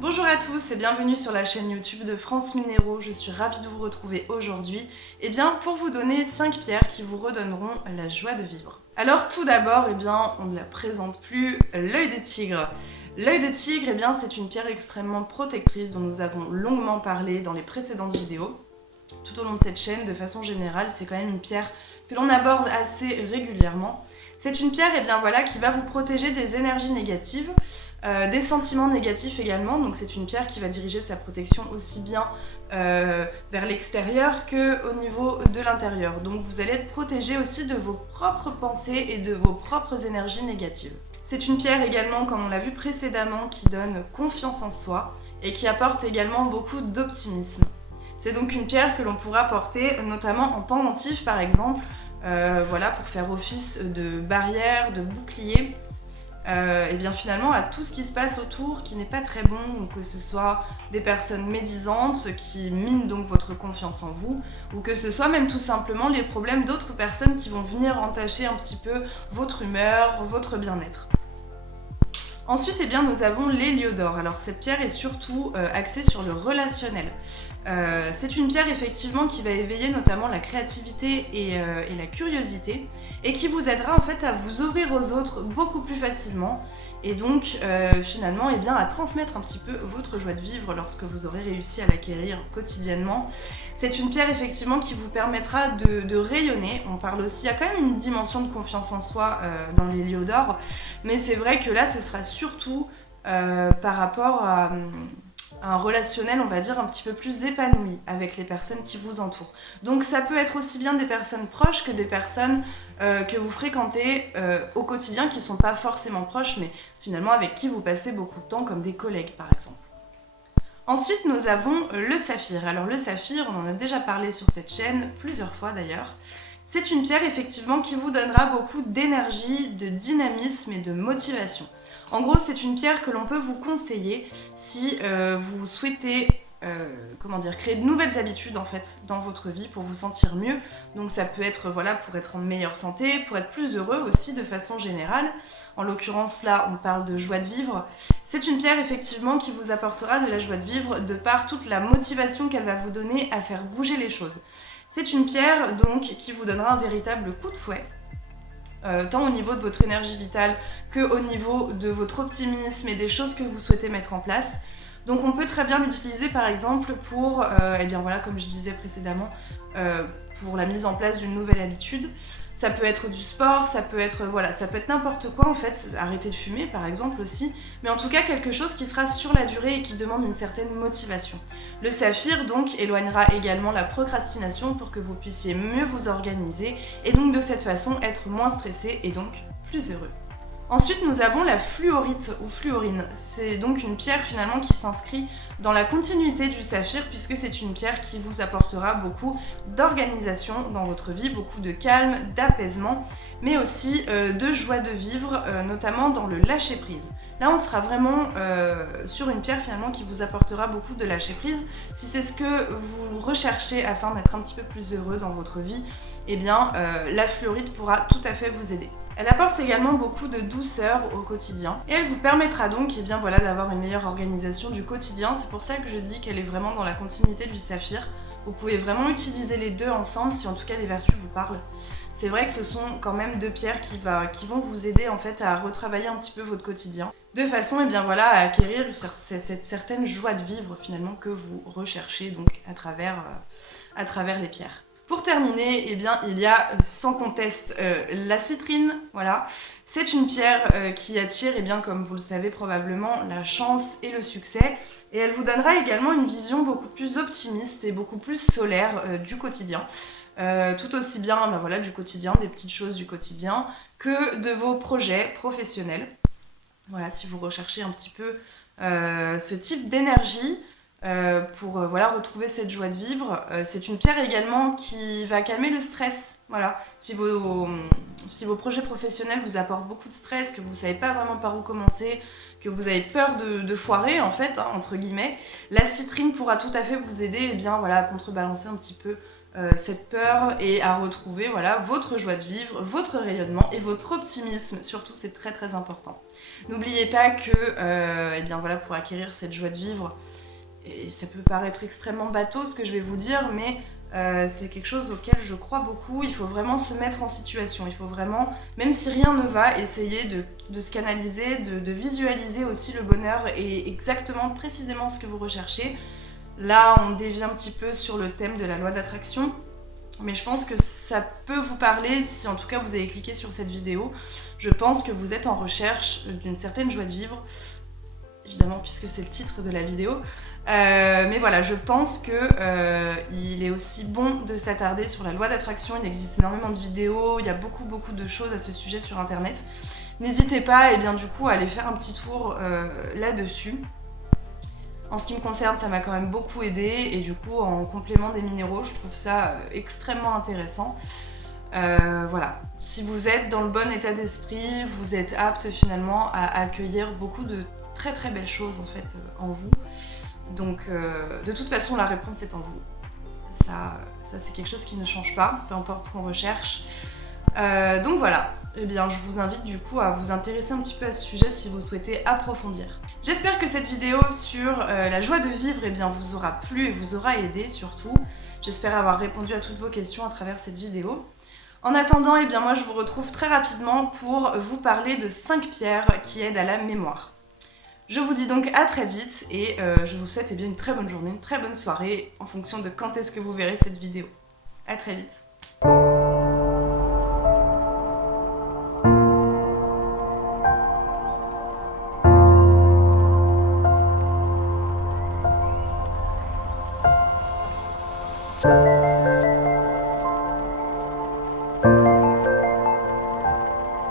Bonjour à tous et bienvenue sur la chaîne YouTube de France Minéraux. Je suis ravie de vous retrouver aujourd'hui pour vous donner 5 pierres qui vous redonneront la joie de vivre. Alors tout d'abord, on ne la présente plus, l'œil de tigre. L'œil de tigre, c'est une pierre extrêmement protectrice dont nous avons longuement parlé dans les précédentes vidéos. Tout au long de cette chaîne, de façon générale, c'est quand même une pierre que l'on aborde assez régulièrement. C'est une pierre qui va vous protéger des énergies négatives, des sentiments négatifs également. Donc c'est une pierre qui va diriger sa protection aussi bien vers l'extérieur qu'au niveau de l'intérieur. Donc vous allez être protégé aussi de vos propres pensées et de vos propres énergies négatives. C'est une pierre également, comme on l'a vu précédemment, qui donne confiance en soi et qui apporte également beaucoup d'optimisme. C'est donc une pierre que l'on pourra porter notamment en pendentif par exemple, pour faire office de barrière, de bouclier, finalement à tout ce qui se passe autour qui n'est pas très bon, donc que ce soit des personnes médisantes qui minent donc votre confiance en vous, ou que ce soit même tout simplement les problèmes d'autres personnes qui vont venir entacher un petit peu votre humeur, votre bien-être. Ensuite, nous avons l'héliodore. Alors cette pierre est surtout axée sur le relationnel. C'est une pierre effectivement qui va éveiller notamment la créativité et la curiosité et qui vous aidera en fait à vous ouvrir aux autres beaucoup plus facilement et donc finalement à transmettre un petit peu votre joie de vivre lorsque vous aurez réussi à l'acquérir quotidiennement. C'est une pierre effectivement qui vous permettra de rayonner. On parle aussi, il y a quand même une dimension de confiance en soi dans l'héliodore, mais c'est vrai que là ce sera surtout par rapport à un relationnel, on va dire, un petit peu plus épanoui avec les personnes qui vous entourent. Donc ça peut être aussi bien des personnes proches que des personnes que vous fréquentez au quotidien qui ne sont pas forcément proches, mais finalement avec qui vous passez beaucoup de temps, comme des collègues par exemple. Ensuite, nous avons le saphir. Alors le saphir, on en a déjà parlé sur cette chaîne, plusieurs fois d'ailleurs. C'est une pierre effectivement qui vous donnera beaucoup d'énergie, de dynamisme et de motivation. En gros, c'est une pierre que l'on peut vous conseiller si vous souhaitez créer de nouvelles habitudes en fait dans votre vie pour vous sentir mieux. Donc ça peut être pour être en meilleure santé, pour être plus heureux aussi de façon générale. En l'occurrence là, on parle de joie de vivre. C'est une pierre effectivement qui vous apportera de la joie de vivre de par toute la motivation qu'elle va vous donner à faire bouger les choses. C'est une pierre donc qui vous donnera un véritable coup de fouet. Tant au niveau de votre énergie vitale que au niveau de votre optimisme et des choses que vous souhaitez mettre en place. Donc on peut très bien l'utiliser par exemple pour, comme je disais précédemment, pour la mise en place d'une nouvelle habitude. Ça peut être du sport, ça peut être n'importe quoi en fait, arrêter de fumer par exemple aussi, mais en tout cas quelque chose qui sera sur la durée et qui demande une certaine motivation. Le saphir donc éloignera également la procrastination pour que vous puissiez mieux vous organiser et donc de cette façon être moins stressé et donc plus heureux. Ensuite, nous avons la fluorite ou fluorine. C'est donc une pierre finalement qui s'inscrit dans la continuité du saphir puisque c'est une pierre qui vous apportera beaucoup d'organisation dans votre vie, beaucoup de calme, d'apaisement, mais aussi de joie de vivre, notamment dans le lâcher-prise. Là, on sera vraiment sur une pierre finalement qui vous apportera beaucoup de lâcher-prise. Si c'est ce que vous recherchez afin d'être un petit peu plus heureux dans votre vie, la fluorite pourra tout à fait vous aider. Elle apporte également beaucoup de douceur au quotidien et elle vous permettra donc d'avoir une meilleure organisation du quotidien. C'est pour ça que je dis qu'elle est vraiment dans la continuité du saphir. Vous pouvez vraiment utiliser les deux ensemble si en tout cas les vertus vous parlent. C'est vrai que ce sont quand même deux pierres qui vont vous aider en fait à retravailler un petit peu votre quotidien de façon à acquérir cette certaine joie de vivre finalement que vous recherchez donc à travers les pierres. Pour terminer, il y a sans conteste la citrine. Voilà. C'est une pierre qui attire, comme vous le savez probablement, la chance et le succès. Et elle vous donnera également une vision beaucoup plus optimiste et beaucoup plus solaire du quotidien. Tout aussi bien du quotidien, des petites choses du quotidien, que de vos projets professionnels. Voilà, si vous recherchez un petit peu ce type d'énergie, pour retrouver cette joie de vivre. C'est une pierre également qui va calmer le stress. Voilà. Si vos projets professionnels vous apportent beaucoup de stress, que vous ne savez pas vraiment par où commencer, que vous avez peur de foirer en fait, entre guillemets, la citrine pourra tout à fait vous aider à contrebalancer un petit peu cette peur et à retrouver voilà, votre joie de vivre, votre rayonnement et votre optimisme. Surtout, c'est très très important. N'oubliez pas que eh bien, voilà, pour acquérir cette joie de vivre, et ça peut paraître extrêmement bateau ce que je vais vous dire, mais c'est quelque chose auquel je crois beaucoup. Il faut vraiment se mettre en situation. Il faut vraiment, même si rien ne va, essayer de se canaliser, de visualiser aussi le bonheur et exactement, précisément ce que vous recherchez. Là, on dévie un petit peu sur le thème de la loi d'attraction, mais je pense que ça peut vous parler si en tout cas vous avez cliqué sur cette vidéo. Je pense que vous êtes en recherche d'une certaine joie de vivre, évidemment puisque c'est le titre de la vidéo. Mais voilà, je pense qu'il est aussi bon de s'attarder sur la loi d'attraction. Il existe énormément de vidéos, il y a beaucoup de choses à ce sujet sur internet. N'hésitez pas, et bien du coup, à aller faire un petit tour là-dessus. En ce qui me concerne, ça m'a quand même beaucoup aidé, et du coup, en complément des minéraux, je trouve ça extrêmement intéressant. Voilà, si vous êtes dans le bon état d'esprit, vous êtes apte finalement à accueillir beaucoup de très très belles choses en fait en vous. Donc de toute façon, la réponse est en vous. Ça c'est quelque chose qui ne change pas, peu importe ce qu'on recherche. Donc voilà, eh bien, je vous invite du coup à vous intéresser un petit peu à ce sujet si vous souhaitez approfondir. J'espère que cette vidéo sur la joie de vivre eh bien, vous aura plu et vous aura aidé surtout. J'espère avoir répondu à toutes vos questions à travers cette vidéo. En attendant, eh bien, moi je vous retrouve très rapidement pour vous parler de 5 pierres qui aident à la mémoire. Je vous dis donc à très vite et je vous souhaite eh bien, une très bonne journée, une très bonne soirée en fonction de quand est-ce que vous verrez cette vidéo. À très vite.